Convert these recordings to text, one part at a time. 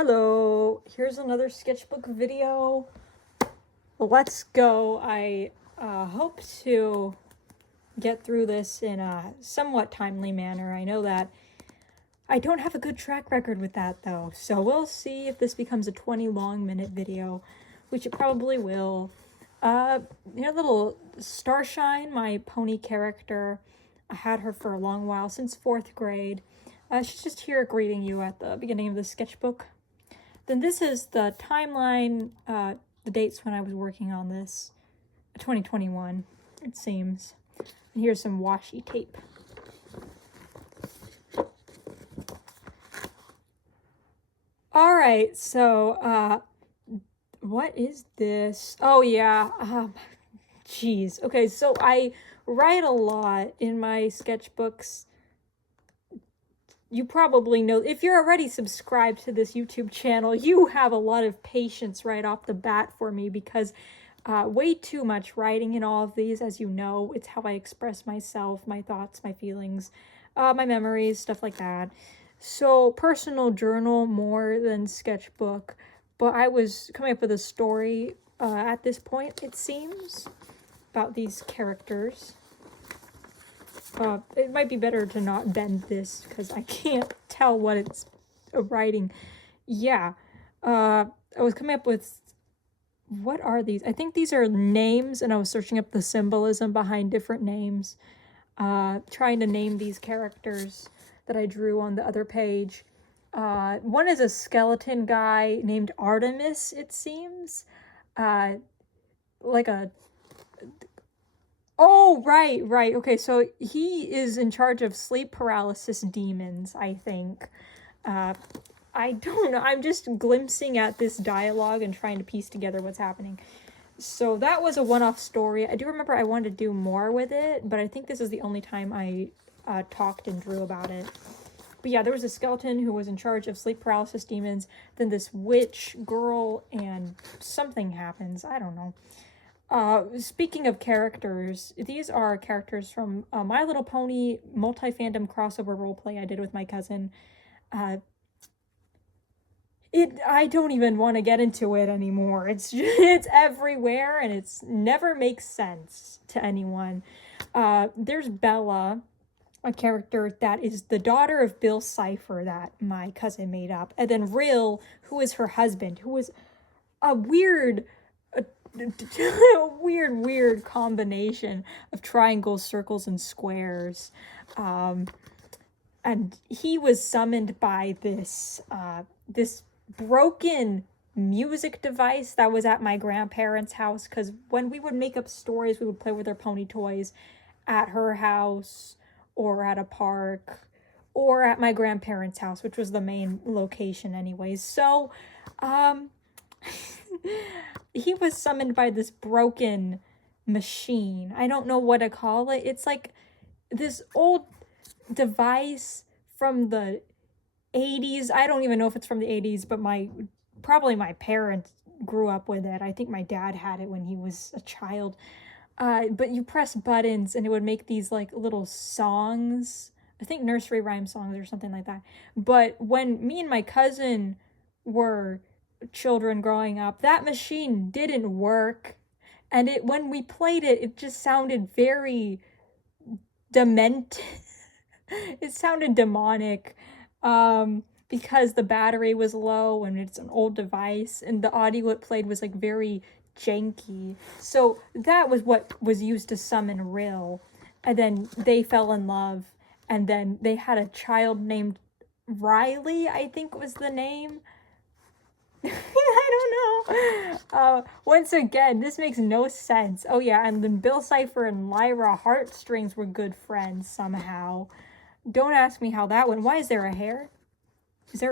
Hello, here's another sketchbook video. Let's go. I hope to get through this in a somewhat timely manner. I know that I don't have a good track record with that though, so we'll see if this becomes a 20 long minute video, which it probably will. Little Starshine, my pony character. I had her for a long while, since 4th grade. She's just here greeting you at the beginning of the sketchbook. Then this is the timeline, the dates when I was working on this. 2021, it seems. And here's some washi tape. Alright, so, what is this? Oh yeah, jeez. Okay, so I write a lot in my sketchbooks. You probably know, if you're already subscribed to this YouTube channel, you have a lot of patience right off the bat for me because way too much writing in all of these, as you know. It's how I express myself, my thoughts, my feelings, my memories, stuff like that. So personal journal more than sketchbook, but I was coming up with a story at this point, it seems, about these characters. It might be better to not bend this because I can't tell what it's writing. Yeah, I was coming up with, what are these? I think these are names, and I was searching up the symbolism behind different names, trying to name these characters that I drew on the other page. One is a skeleton guy named Artemis, it seems. Oh, right. Okay, so he is in charge of sleep paralysis demons, I think. I don't know. I'm just glimpsing at this dialogue and trying to piece together what's happening. So that was a one-off story. I do remember I wanted to do more with it, but I think this is the only time I talked and drew about it. But yeah, there was a skeleton who was in charge of sleep paralysis demons, then this witch girl, and something happens. I don't know. Speaking of characters, these are characters from My Little Pony multi-fandom crossover roleplay I did with my cousin. I don't even want to get into it anymore. It's everywhere and it's never makes sense to anyone. There's Bella, a character that is the daughter of Bill Cipher that my cousin made up. And then Rill, who is her husband, who is a weird combination of triangles, circles, and squares. And he was summoned by this broken music device that was at my grandparents' house, because when we would make up stories, we would play with our pony toys at her house or at a park or at my grandparents' house, which was the main location anyways. So he was summoned by this broken machine. I don't know what to call it. It's like this old device from the 80s. I don't even know if it's from the 80s, but probably my parents grew up with it. I think my dad had it when he was a child. But you press buttons and it would make these like little songs. I think nursery rhyme songs or something like that. But when me and my cousin were children growing up, that machine didn't work, and when we played it, it just sounded very demented. It sounded demonic, because the battery was low and it's an old device, and the audio it played was like very janky. So that was what was used to summon Rill, and then they fell in love, and then they had a child named Riley, I think was the name. I don't know. Once again, this makes no sense. Oh yeah, and then Bill Cipher and Lyra Heartstrings were good friends somehow. Don't ask me how that went. Why is there a hair? Was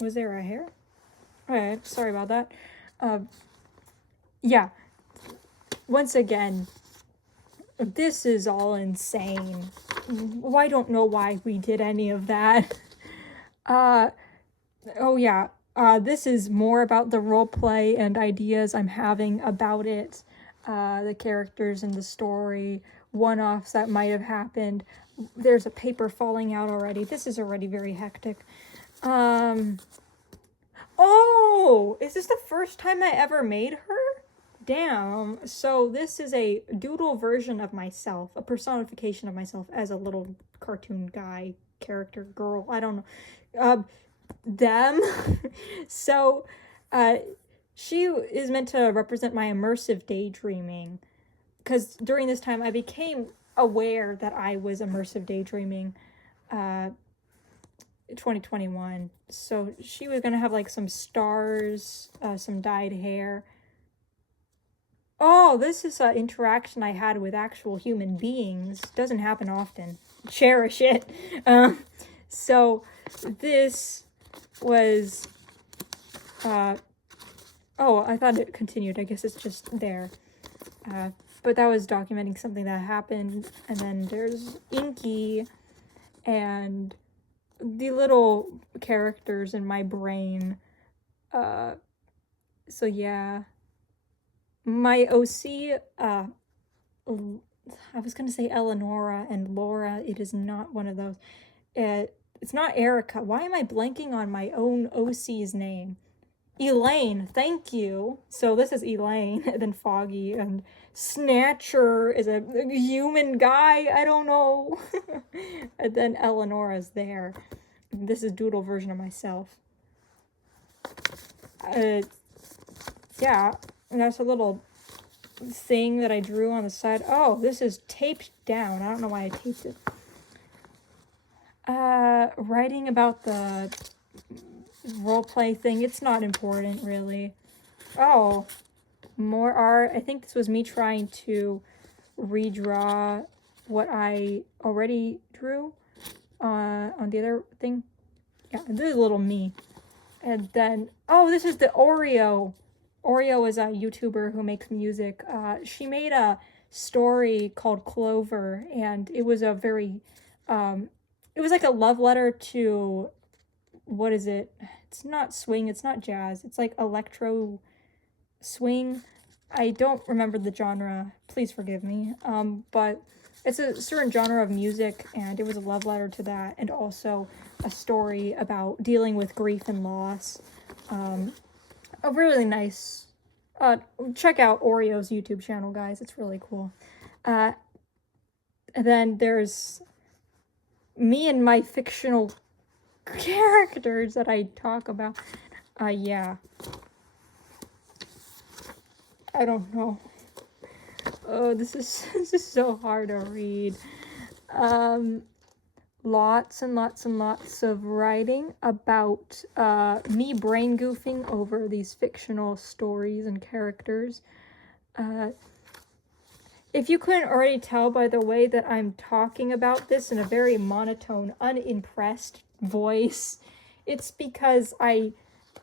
there a hair? Okay, sorry about that. Yeah. Once again, this is all insane. I don't know why we did any of that. Oh yeah, this is more about the roleplay and ideas I'm having about it, the characters in the story, one-offs that might have happened. There's a paper falling out already. This is already very hectic. Oh, is this the first time I ever made her? Damn. So this is a doodle version of myself, a personification of myself as a little cartoon guy, character, girl, I don't know. Them. So, she is meant to represent my immersive daydreaming, because during this time I became aware that I was immersive daydreaming, 2021. So she was gonna have like some stars, some dyed hair. Oh, this is an interaction I had with actual human beings. Doesn't happen often. Cherish it. So this was, oh, I thought it continued. I guess it's just there. But that was documenting something that happened. And then there's Inky and the little characters in my brain. So yeah. My OC, I was gonna say Eleonora and Laura. It is not one of those. It's not Erica. Why am I blanking on my own OC's name? Elaine, thank you. So this is Elaine, and then Foggy, and Snatcher is a human guy, I don't know. And then Eleonora's there. This is doodle version of myself. Yeah, and that's a little thing that I drew on the side. Oh, this is taped down. I don't know why I taped it. Writing about the roleplay thing. It's not important, really. Oh, more art. I think this was me trying to redraw what I already drew on the other thing. Yeah, this is a little me. And then, oh, this is the Oreo. Oreo is a YouTuber who makes music. She made a story called Clover, and it was a very, it was like a love letter to, what is it? It's not swing, it's not jazz. It's like electro swing. I don't remember the genre. Please forgive me. But it's a certain genre of music, and it was a love letter to that, and also a story about dealing with grief and loss. A really nice, check out Oreo's YouTube channel, guys. It's really cool. And then there's me and my fictional characters that I talk about. Yeah. I don't know. Oh, this is so hard to read. Lots and lots and lots of writing about me brain goofing over these fictional stories and characters. If you couldn't already tell by the way that I'm talking about this in a very monotone, unimpressed voice, it's because I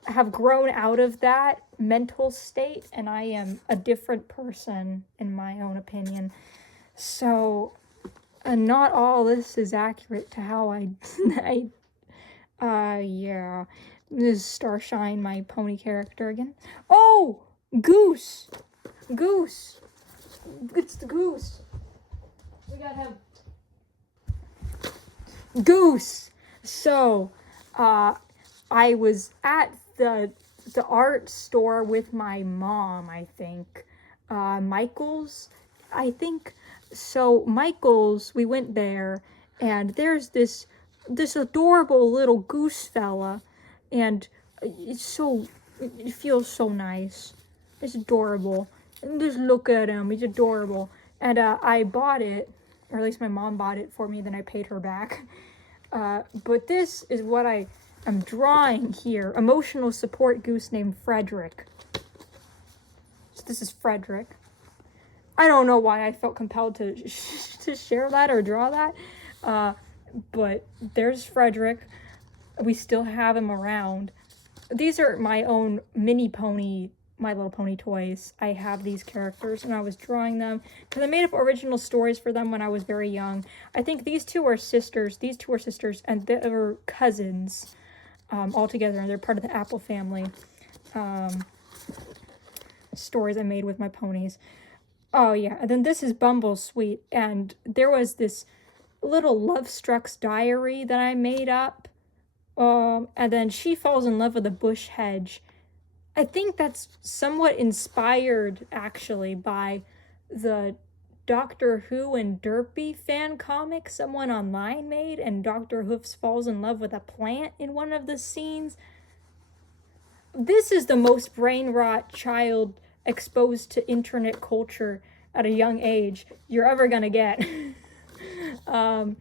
have grown out of that mental state and I am a different person in my own opinion. So, not all this is accurate to how yeah. This is Starshine, my pony character again. Oh! Goose! Goose! It's the goose! We gotta have... Goose! So, I was at the art store with my mom, I think. Michael's, I think. So Michael's, we went there, and there's this adorable little goose fella, and it feels so nice. It's adorable. And just look at him, he's adorable. And I bought it, or at least my mom bought it for me, then I paid her back. But this is what I'm drawing here. Emotional support goose named Frederick. So this is Frederick. I don't know why I felt compelled to share that or draw that. But there's Frederick. We still have him around. These are my own mini pony, My Little Pony toys. I have these characters and I was drawing them because I made up original stories for them when I was very young. I think these two are sisters. These two are sisters and they're cousins all together, and they're part of the Apple family. Stories I made with my ponies. Oh yeah, and then this is Bumble's Sweet, and there was this little Lovestruck's diary that I made up, And then she falls in love with a bush hedge. I think that's somewhat inspired, actually, by the Doctor Who and Derpy fan comic someone online made, and Dr. Hoofs falls in love with a plant in one of the scenes. This is the most brain rot child exposed to internet culture at a young age you're ever gonna get. The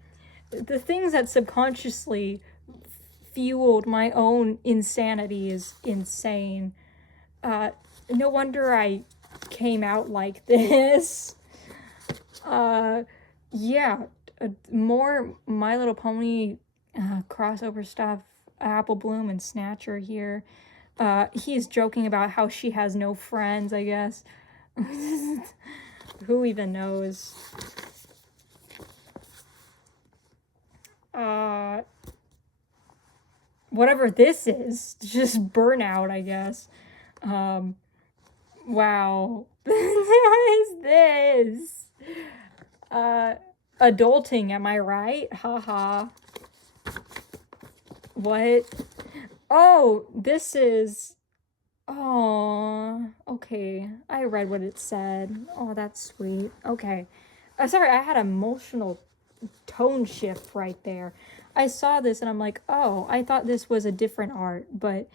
things that subconsciously fueled my own insanity is insane. No wonder I came out like this. Yeah, more My Little Pony crossover stuff. Apple Bloom and Snatcher here. He's joking about how she has no friends, I guess. Who even knows? Whatever this is, just burnout, I guess. Wow. What is this? Adulting, am I right? Haha. What? Oh, this is... Oh, okay. I read what it said. Oh, that's sweet. Okay. Sorry, I had an emotional tone shift right there. I saw this and I'm like, oh, I thought this was a different art, but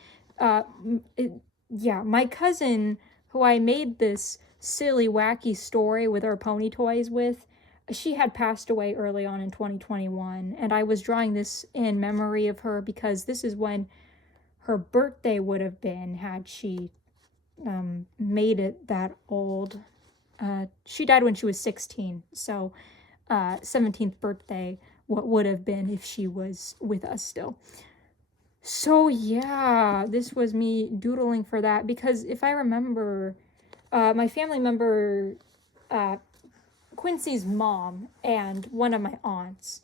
yeah, my cousin who I made this silly, wacky story with our pony toys with, she had passed away early on in 2021, and I was drawing this in memory of her because this is when her birthday would have been had she made it that old. She died when she was 16, so 17th birthday, what would have been if she was with us still. So yeah, this was me doodling for that, because if I remember, my family member, Quincy's mom, and one of my aunts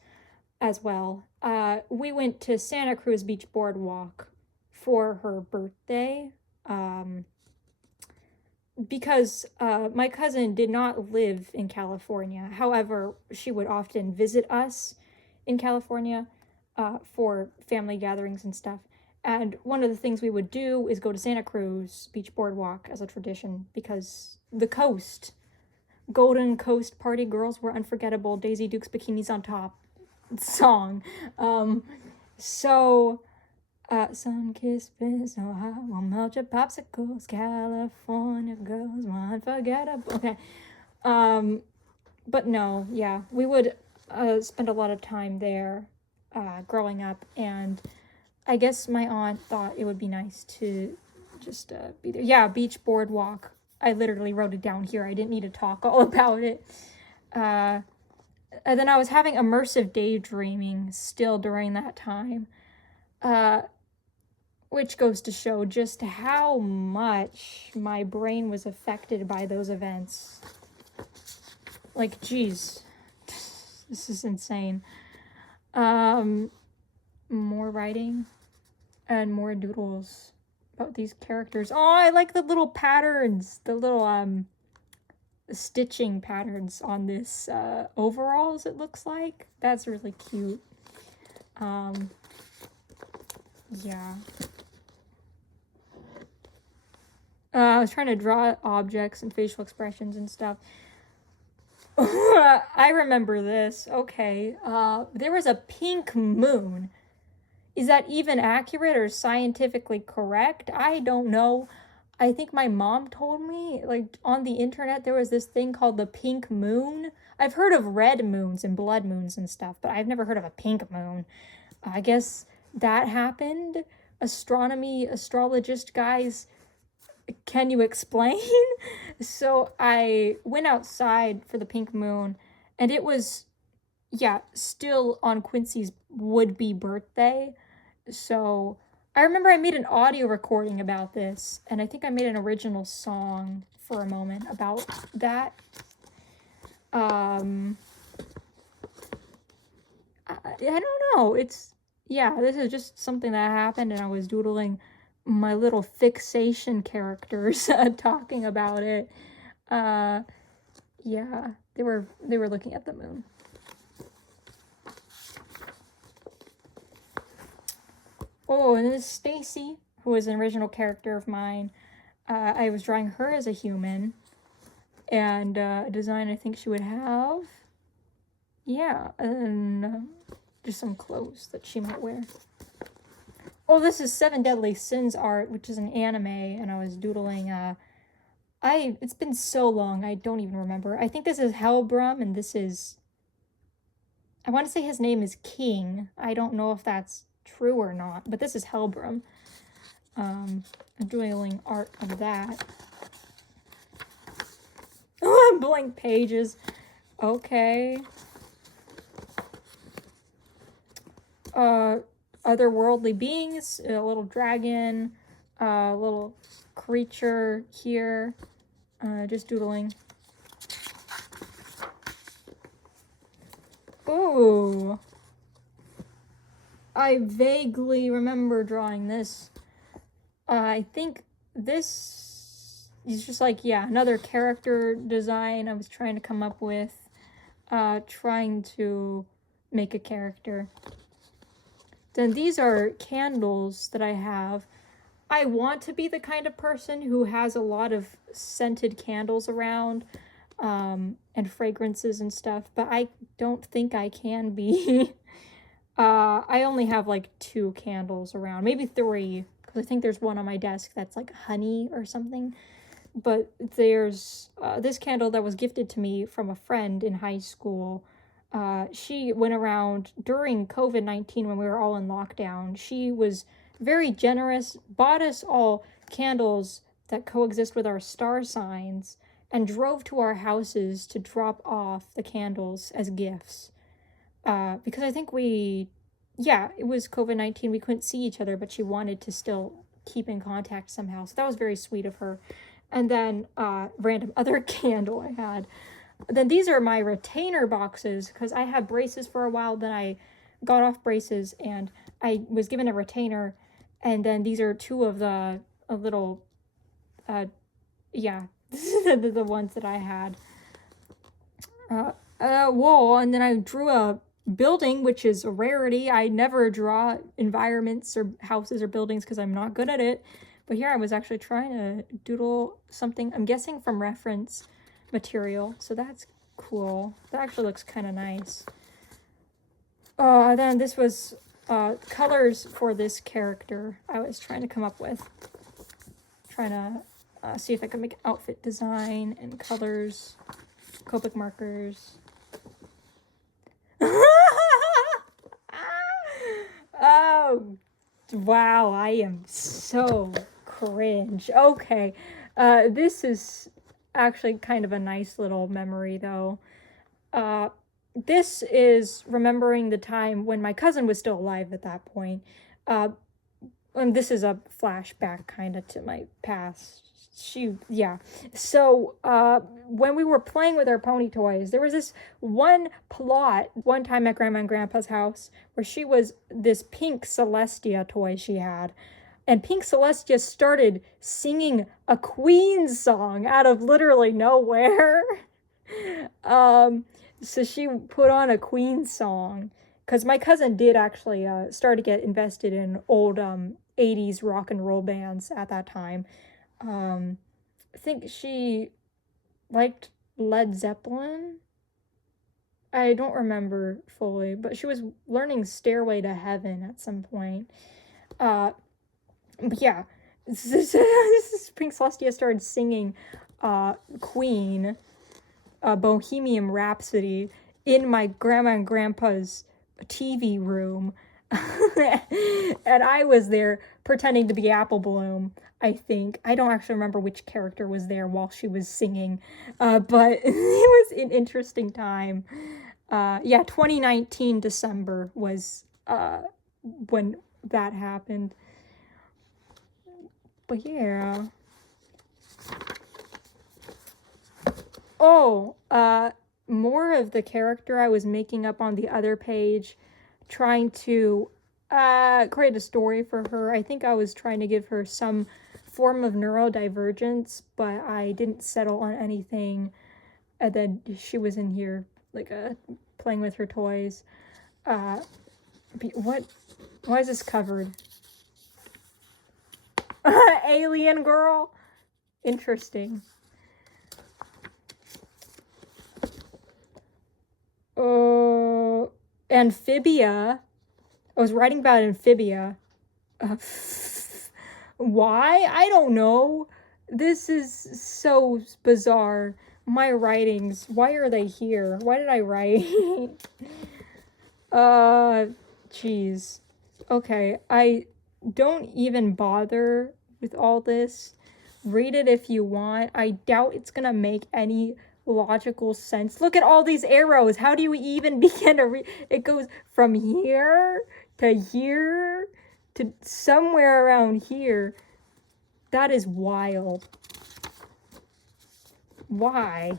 as well, we went to Santa Cruz Beach Boardwalk for her birthday, because my cousin did not live in California. However, she would often visit us in California for family gatherings and stuff. And one of the things we would do is go to Santa Cruz Beach Boardwalk as a tradition, because the coast, Golden Coast Party Girls Were Unforgettable, Daisy Duke's Bikinis on Top song. Sun-kissed face so hot will melt your popsicles. California girls were unforgettable. Okay. But no, yeah, we would spend a lot of time there growing up, and I guess my aunt thought it would be nice to just be there. Yeah, Beach Boardwalk. I literally wrote it down here. I didn't need to talk all about it. And then I was having immersive daydreaming still during that time. Which goes to show just how much my brain was affected by those events. Like, geez, this is insane. More writing and more doodles about these characters. Oh, I like the little patterns, the little stitching patterns on this overalls, it looks like. That's really cute. Yeah. I was trying to draw objects and facial expressions and stuff. I remember this. Okay. There was a pink moon. Is that even accurate or scientifically correct? I don't know. I think my mom told me, like, on the internet, there was this thing called the pink moon. I've heard of red moons and blood moons and stuff, but I've never heard of a pink moon. I guess that happened. Astronomy, astrologist guys, can you explain? So I went outside for the pink moon, and it was, yeah, still on Quincy's would-be birthday. So I remember I made an audio recording about this, and I think I made an original song for a moment about that. I don't know. It's, yeah, this is just something that happened, and I was doodling my little fixation characters talking about it. Yeah, they were looking at the moon. Oh, and this is Stacy, who is an original character of mine. I was drawing her as a human, and a design I think she would have. Yeah, and just some clothes that she might wear. Oh, this is Seven Deadly Sins art, which is an anime, and I was doodling, it's been so long, I don't even remember. I think this is Helbrum, and this is, I want to say his name is King. I don't know if that's true or not, but this is Helbrum. I'm doodling art of that. Blank pages. Okay. Otherworldly beings, a little dragon, a little creature here, just doodling. Ooh. I vaguely remember drawing this. I think this is just like, yeah, another character design I was trying to come up with, trying to make a character. Then these are candles that I have. I want to be the kind of person who has a lot of scented candles around, and fragrances and stuff, but I don't think I can be. I only have like 2 candles around, maybe 3, because I think there's one on my desk that's like honey or something. But there's this candle that was gifted to me from a friend in high school. She went around during COVID-19 when we were all in lockdown. She was very generous, bought us all candles that coexist with our star signs, and drove to our houses to drop off the candles as gifts. Because I think it was COVID-19. We couldn't see each other, but she wanted to still keep in contact somehow. So that was very sweet of her. And then random other candle I had. Then these are my retainer boxes, because I had braces for a while, then I got off braces and I was given a retainer, and then these are 2 of the little, the ones that I had. Whoa, and then I drew a building, which is a rarity. I never draw environments or houses or buildings because I'm not good at it. But here I was actually trying to doodle something, I'm guessing from reference material, so that's cool. That actually looks kind of nice. Then this was colors for this character I was trying to come up with. Trying to see if I could make outfit design and colors, Copic markers. Oh, wow, I am so cringe. Okay, this is actually kind of a nice little memory, though. This is remembering the time when my cousin was still alive at that point. And this is a flashback kind of to my past. So, when we were playing with our pony toys, there was this one plot one time at Grandma and Grandpa's house where she was this pink Celestia toy she had. And Pink Celestia started singing a Queen song out of literally nowhere. So she put on a Queen song. Because my cousin did actually start to get invested in old 80s rock and roll bands at that time. I think she liked Led Zeppelin. I don't remember fully, but she was learning Stairway to Heaven at some point. But yeah, this Pink Celestia started singing Queen, Bohemian Rhapsody, in my grandma and grandpa's TV room. And I was there pretending to be Apple Bloom, I think. I don't actually remember which character was there while she was singing, but it was an interesting time. 2019 December was when that happened. But yeah. Oh, more of the character I was making up on the other page, trying to create a story for her. I think I was trying to give her some form of neurodivergence, but I didn't settle on anything. And then she was in here, like, playing with her toys. Why is this covered? alien girl. Interesting. Amphibia. I was writing about amphibia. Why? I don't know. This is so bizarre. My writings, why are they here? Why did I write? Jeez. Okay, I don't even bother with all this. Read it if you want. I doubt it's gonna make any logical sense. Look at all these arrows. How do you even begin to read? It goes from here to here to somewhere around here. That is wild. Why?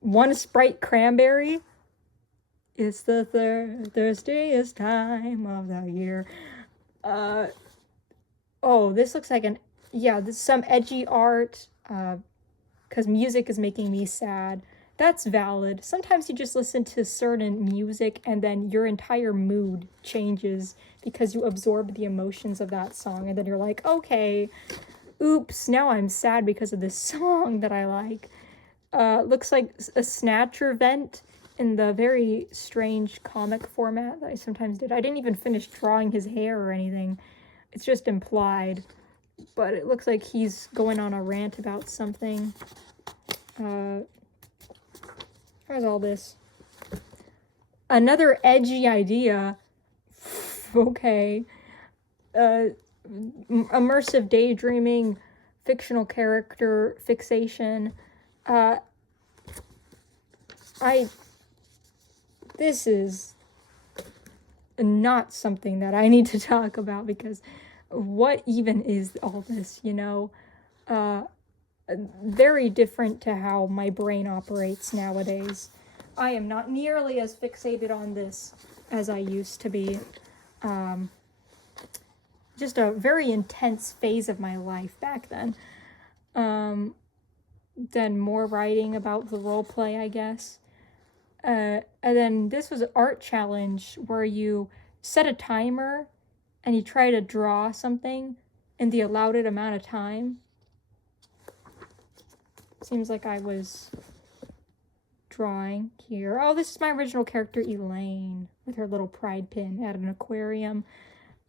One Sprite cranberry. It's the thirstiest time of the year. Oh, this looks like this is some edgy art, because music is making me sad. That's valid. Sometimes you just listen to certain music and then your entire mood changes because you absorb the emotions of that song, and then you're like, okay, oops, now I'm sad because of this song that I like. Looks like a snatcher vent in the very strange comic format that I sometimes did. I didn't even finish drawing his hair or anything. It's just implied. But it looks like he's going on a rant about something. Where's all this? Another edgy idea. Okay. Immersive daydreaming, fictional character fixation. This is not something that I need to talk about, because what even is all this, you know? Very different to how my brain operates nowadays. I am not nearly as fixated on this as I used to be. Just a very intense phase of my life back then. Then more writing about the role play, I guess. And then this was an art challenge where you set a timer and you try to draw something in the allowed amount of time. Seems like I was drawing here. Oh, this is my original character, Elaine, with her little pride pin at an aquarium.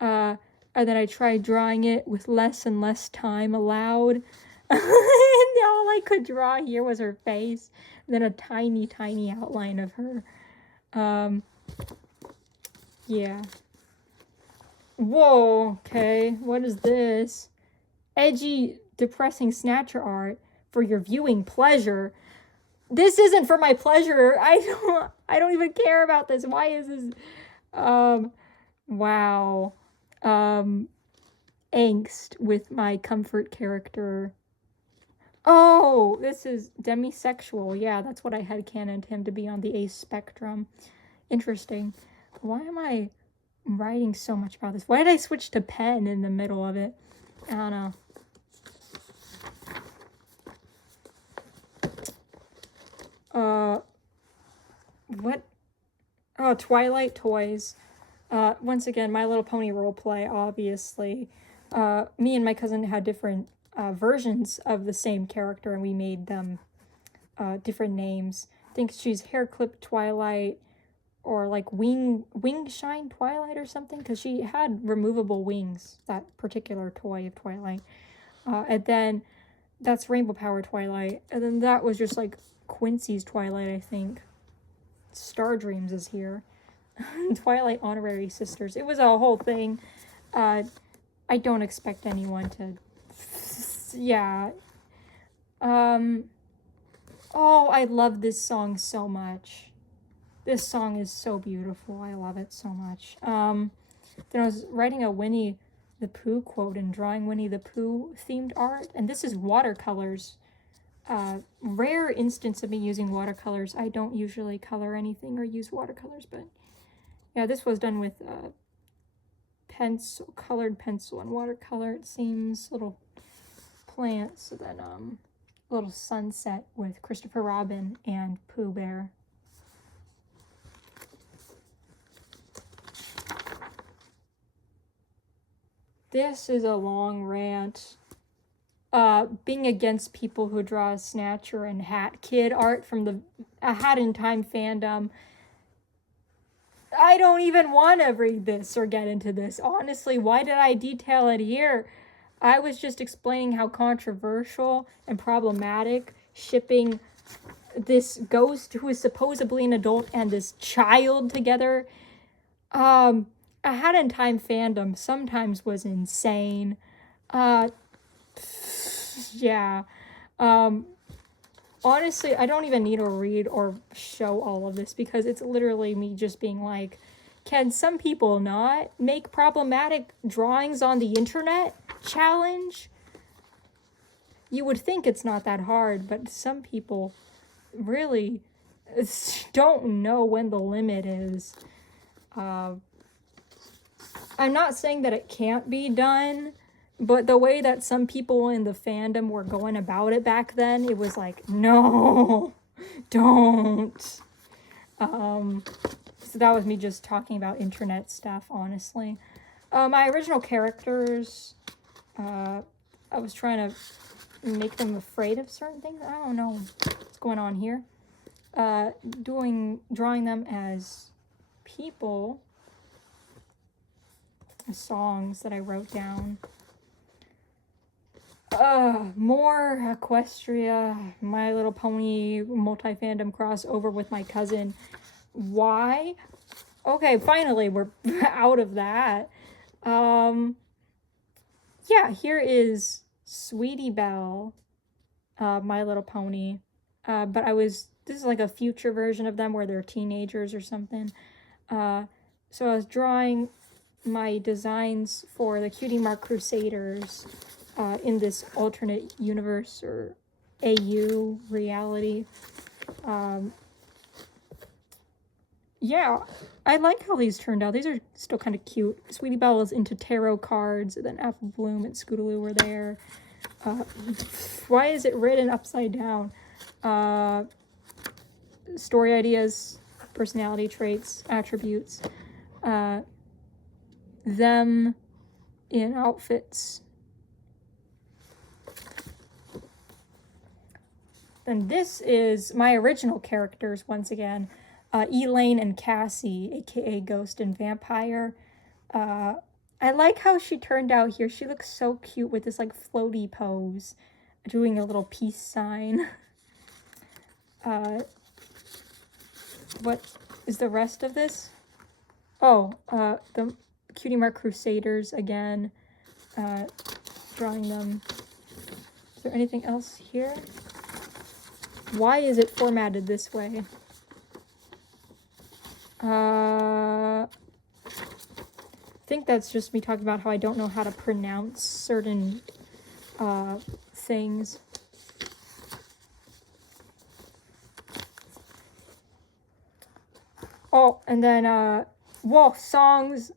And then I tried drawing it with less and less time allowed. And all I could draw here was her face. And then a tiny, tiny outline of her. Yeah. Whoa, okay. What is this? Edgy, depressing snatcher art for your viewing pleasure. This isn't for my pleasure. I don't even care about this. Why is this? Wow. Angst with my comfort character. Oh, this is demisexual. Yeah, that's what I had canoned him to be, on the ace spectrum. Interesting. Why am I writing so much about this? Why did I switch to pen in the middle of it? I don't know. What? Oh, Twilight toys. Once again, My Little Pony roleplay, obviously. Me and my cousin had different versions of the same character, and we made them different names. I think she's Hair Clip Twilight, or like Wing Shine Twilight or something, because she had removable wings, that particular toy of Twilight. And then that's Rainbow Power Twilight. And then that was just like Quincy's Twilight, I think. Star Dreams is here. Twilight Honorary Sisters. It was a whole thing. I don't expect anyone to... Yeah. Oh, I love this song so much. This song is so beautiful. I love it so much. Then I was writing a Winnie the Pooh quote and drawing Winnie the Pooh themed art. And this is watercolors. Rare instance of me using watercolors. I don't usually color anything or use watercolors, but yeah, this was done with colored pencil and watercolor, it seems. Little plants, and then little sunset with Christopher Robin and Pooh Bear. This is a long rant. Being against people who draw Snatcher and Hat Kid art from the Hat in Time fandom. I don't even want to read this or get into this. Honestly, why did I detail it here? I was just explaining how controversial and problematic shipping this ghost who is supposedly an adult and this child together. A Hat in Time fandom sometimes was insane. Yeah. Honestly, I don't even need to read or show all of this because it's literally me just being like, can some people not make problematic drawings on the internet? Challenge? You would think it's not that hard, but some people really don't know when the limit is. I'm not saying that it can't be done, but the way that some people in the fandom were going about it back then, it was like, no, don't. So that was me just talking about internet stuff, honestly. My original characters, I was trying to make them afraid of certain things. I don't know what's going on here. Drawing them as people, songs that I wrote down. More Equestria, My Little Pony multi-fandom crossover with my cousin. Why? Okay, finally we're out of that. Yeah, here is Sweetie Belle, My Little Pony. But this is like a future version of them where they're teenagers or something. So I was drawing my designs for the Cutie Mark Crusaders in this alternate universe or AU reality. Yeah, I like how these turned out. These are still kind of cute. Sweetie Belle is into tarot cards, and then Apple Bloom and Scootaloo were there. Why is it written upside down? Story ideas, personality traits, attributes. Them in outfits. And this is my original characters once again. Elaine and Cassie, aka Ghost and Vampire. I like how she turned out here. She looks so cute with this like floaty pose, doing a little peace sign. What is the rest of this? Oh, the Cutie Mark Crusaders again. Drawing them. Is there anything else here? Why is it formatted this way? I think that's just me talking about how I don't know how to pronounce certain things. Oh, and then, whoa, songs.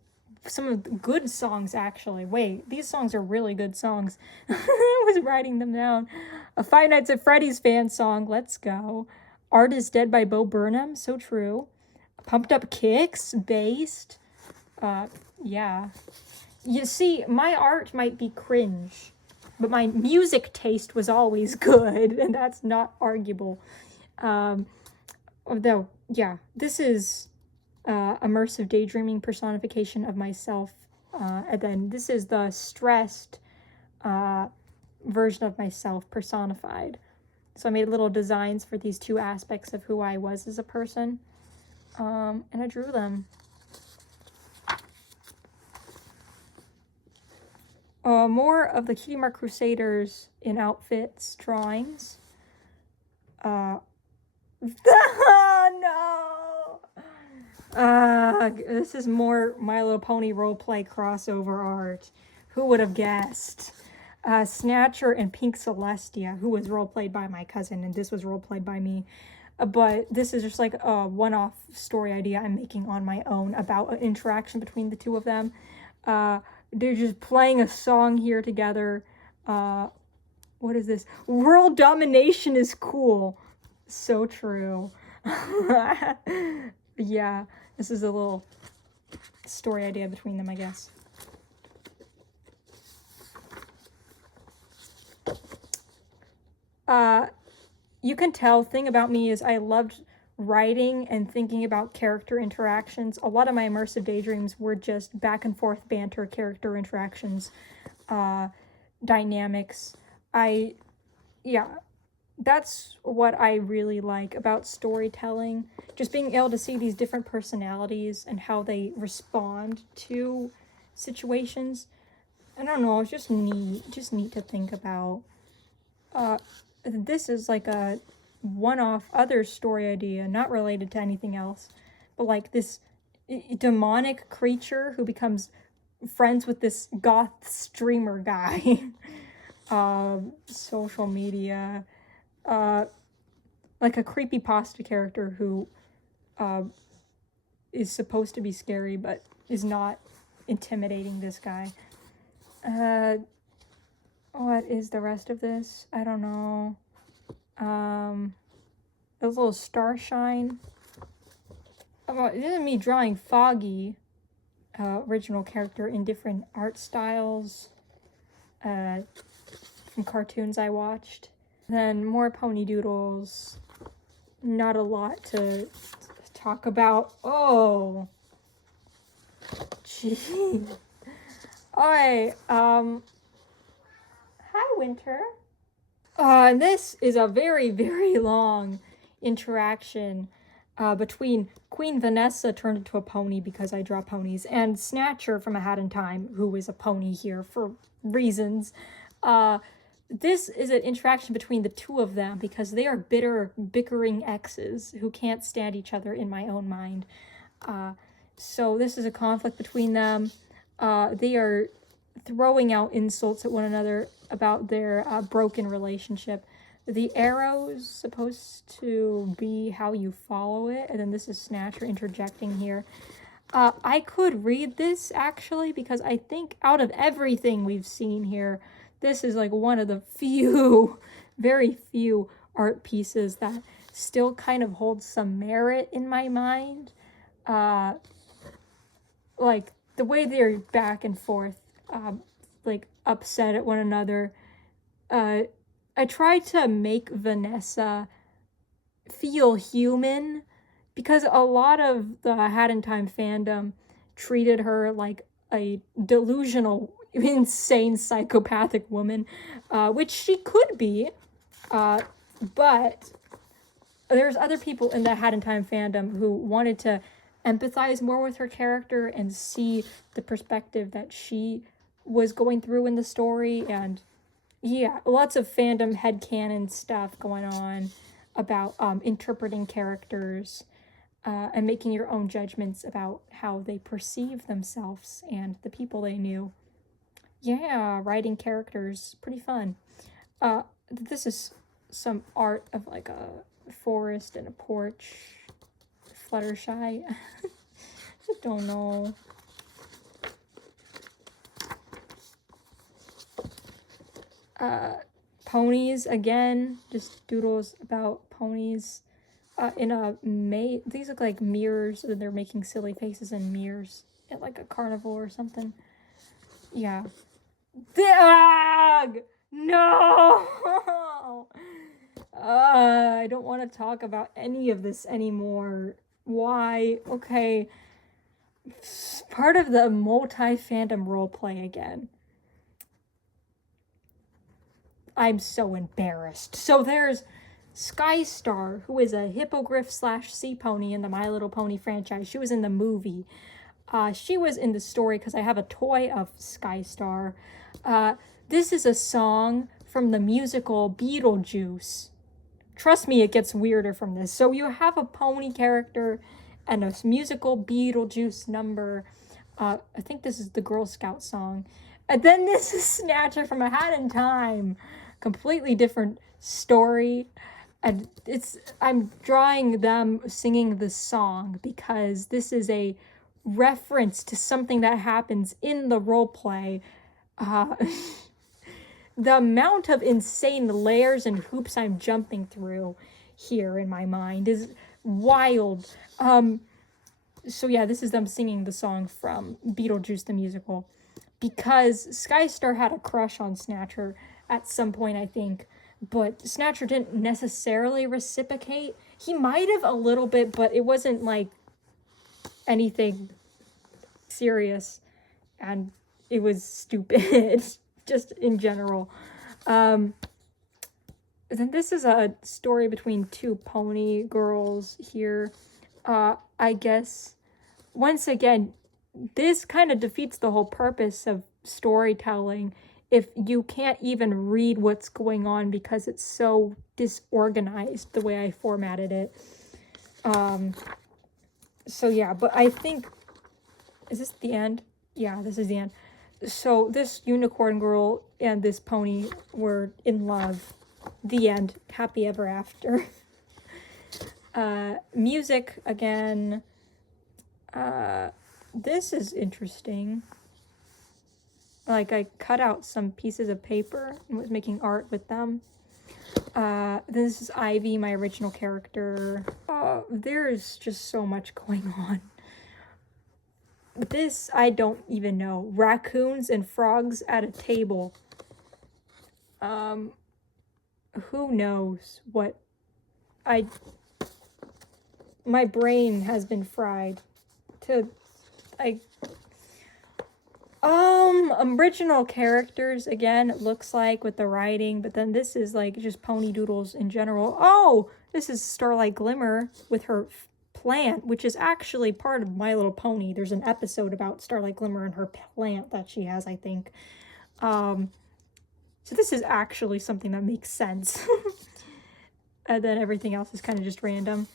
Some of the good songs, actually. Wait, these songs are really good songs. I was writing them down. A Five Nights at Freddy's fan song, Let's Go. Art is Dead by Bo Burnham, so true. Pumped Up Kicks, based. Yeah. You see, my art might be cringe, but my music taste was always good, and that's not arguable. Although, yeah, this is immersive daydreaming personification of myself. And then this is the stressed version of myself personified. So I made little designs for these two aspects of who I was as a person. And I drew them. More of the Cutie Mark Crusaders in outfits drawings. No! This is more My Little Pony roleplay crossover art. Who would have guessed? Snatcher and Pink Celestia, who was roleplayed by my cousin, and this was roleplayed by me. But this is just like a one-off story idea I'm making on my own about an interaction between the two of them. They're just playing a song here together. What is this? World domination is cool. So true. Yeah, this is a little story idea between them, I guess. You can tell, thing about me is I loved writing and thinking about character interactions. A lot of my immersive daydreams were just back and forth banter, character interactions, dynamics. Yeah, that's what I really like about storytelling. Just being able to see these different personalities and how they respond to situations. I don't know, it's just neat to think about. This is like a one-off other story idea, not related to anything else, but like this demonic creature who becomes friends with this goth streamer guy. Social media, like a creepypasta character who is supposed to be scary but is not intimidating this guy. What is the rest of this? I don't know. A little starshine. This is me drawing Foggy, original character, in different art styles from cartoons I watched. Then more pony doodles. Not a lot to talk about. Oh, gee. Alright, hi, Winter. This is a very, very long interaction between Queen Vanessa turned into a pony because I draw ponies, and Snatcher from A Hat in Time, who is a pony here for reasons. This is an interaction between the two of them because they are bickering exes who can't stand each other in my own mind. So this is a conflict between them. They are throwing out insults at one another about their broken relationship. The arrow's supposed to be how you follow it, and then this is Snatcher interjecting here. I could read this, actually, because I think out of everything we've seen here, this is like one of the few, very few art pieces that still kind of holds some merit in my mind. Like, the way they're back and forth, like, upset at one another. I tried to make Vanessa feel human because a lot of the Hat in Time fandom treated her like a delusional, insane, psychopathic woman, which she could be, but there's other people in the Hat in Time fandom who wanted to empathize more with her character and see the perspective that she was going through in the story. And yeah, lots of fandom headcanon stuff going on about interpreting characters and making your own judgments about how they perceive themselves and the people they knew. Yeah, writing characters, pretty fun. This is some art of like a forest and a porch. Fluttershy. Just don't know. Ponies, again, just doodles about ponies. In a these look like mirrors, and they're making silly faces in mirrors at like a carnival or something. Yeah. Dog! No! I don't want to talk about any of this anymore. Why? Okay. Part of the multi-fandom roleplay again. I'm so embarrassed. So there's Skystar, who is a hippogriff / sea pony in the My Little Pony franchise. She was in the movie. She was in the story because I have a toy of Skystar. This is a song from the musical Beetlejuice. Trust me, it gets weirder from this. So you have a pony character and a musical Beetlejuice number. I think this is the Girl Scout song. And then this is Snatcher from A Hat in Time. Completely different story. And I'm drawing them singing the song because this is a reference to something that happens in the role play. The amount of insane layers and hoops I'm jumping through here in my mind is wild. So yeah, this is them singing the song from Beetlejuice the musical because Skystar had a crush on Snatcher at some point, I think. but Snatcher didn't necessarily reciprocate. He might have a little bit, but it wasn't like anything serious, and it was stupid just in general. Then this is a story between two pony girls here. I guess once again, this kind of defeats the whole purpose of storytelling if you can't even read what's going on because it's so disorganized the way I formatted it. So yeah, but I think, is this the end? Yeah, this is the end. So this unicorn girl and this pony were in love. The end. Happy ever after. Music again. This is interesting. Like, I cut out some pieces of paper and was making art with them. This is Ivy, my original character. There's just so much going on. This, I don't even know. Raccoons and frogs at a table. Who knows what my brain has been fried to, original characters, again, it looks like, with the writing, but then this is, like, just pony doodles in general. Oh, this is Starlight Glimmer with her plant, which is actually part of My Little Pony. There's an episode about Starlight Glimmer and her plant that she has, I think. So this is actually something that makes sense. And then everything else is kind of just random.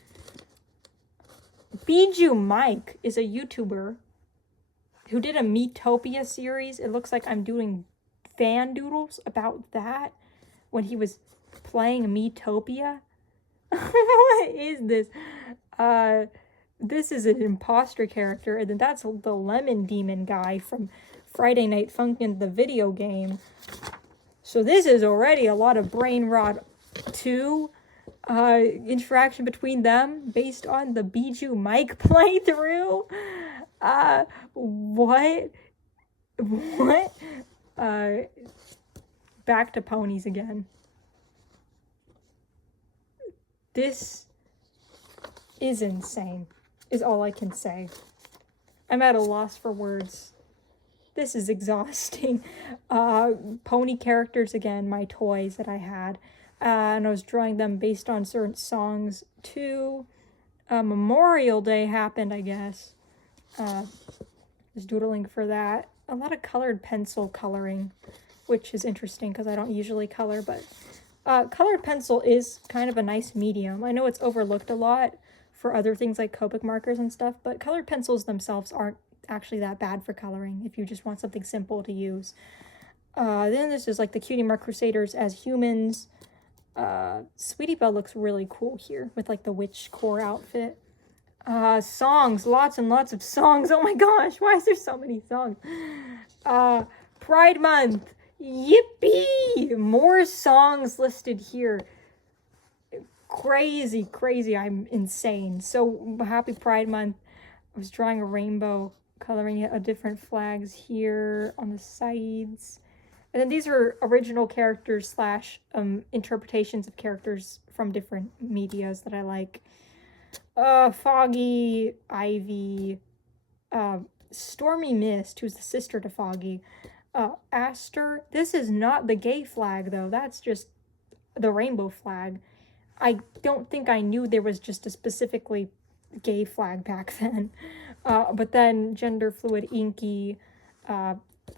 Bijou Mike is a YouTuber who did a Metopia series. It looks like I'm doing fan doodles about that when he was playing Metopia. What is this? This is an imposter character, and then that's the Lemon Demon guy from Friday Night Funkin', the video game. So this is already a lot of brain rot too. Interaction between them based on the Bijou Mike playthrough. What? Back to ponies again. This is insane, is all I can say. I'm at a loss for words. This is exhausting. Pony characters again, my toys that I had. And I was drawing them based on certain songs too. Memorial Day happened, I guess. Was doodling for that. A lot of colored pencil coloring, which is interesting because I don't usually color, but colored pencil is kind of a nice medium. I know it's overlooked a lot for other things like Copic markers and stuff, but colored pencils themselves aren't actually that bad for coloring if you just want something simple to use. Then this is like the Cutie Mark Crusaders as humans. Sweetie Belle looks really cool here with like the witch core outfit. Songs, lots and lots of songs. Oh my gosh, why is there so many songs? Pride Month, yippee! More songs listed here. Crazy, I'm insane. So happy Pride Month. I was drawing a rainbow, coloring a different flags here on the sides. And then these are original characters slash interpretations of characters from different medias that I like. Foggy, Ivy, Stormy Mist, who's the sister to Foggy, Aster. This is not the gay flag, though. That's just the rainbow flag. I don't think I knew there was just a specifically gay flag back then. But then gender fluid Inky,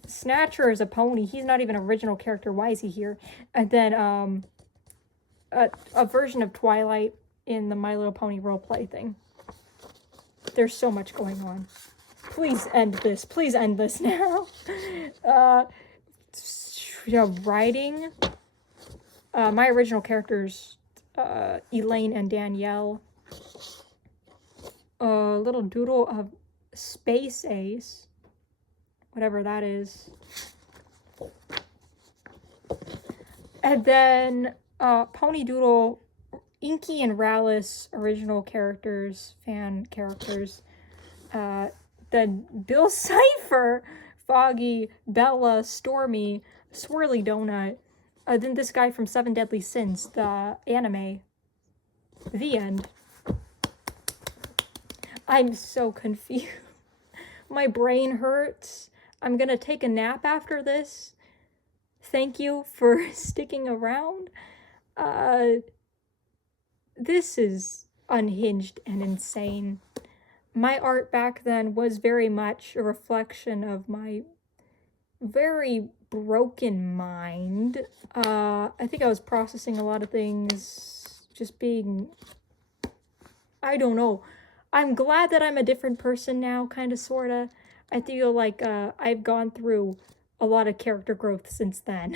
Snatcher is a pony. He's not even an original character. Why is he here? And then a version of Twilight in the My Little Pony roleplay thing. There's so much going on. Please end this. Please end this now. Writing. My original characters, Elaine and Danielle. A little doodle of Space Ace. Whatever that is. And then Pony Doodle, Inky and Rallis, original characters, fan characters. Then Bill Cipher, Foggy, Bella, Stormy, Swirly Donut, than this guy from Seven Deadly Sins, the anime. The end. I'm so confused. My brain hurts. I'm gonna take a nap after this. Thank you for sticking around. This is unhinged and insane. My art back then was very much a reflection of my very broken mind. I think I was processing a lot of things, just being, I don't know. I'm glad that I'm a different person now, kind of, sort of. I feel like I've gone through a lot of character growth since then.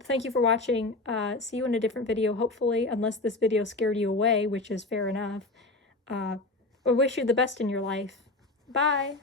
Thank you for watching. See you in a different video, hopefully, unless this video scared you away, which is fair enough. I wish you the best in your life. Bye!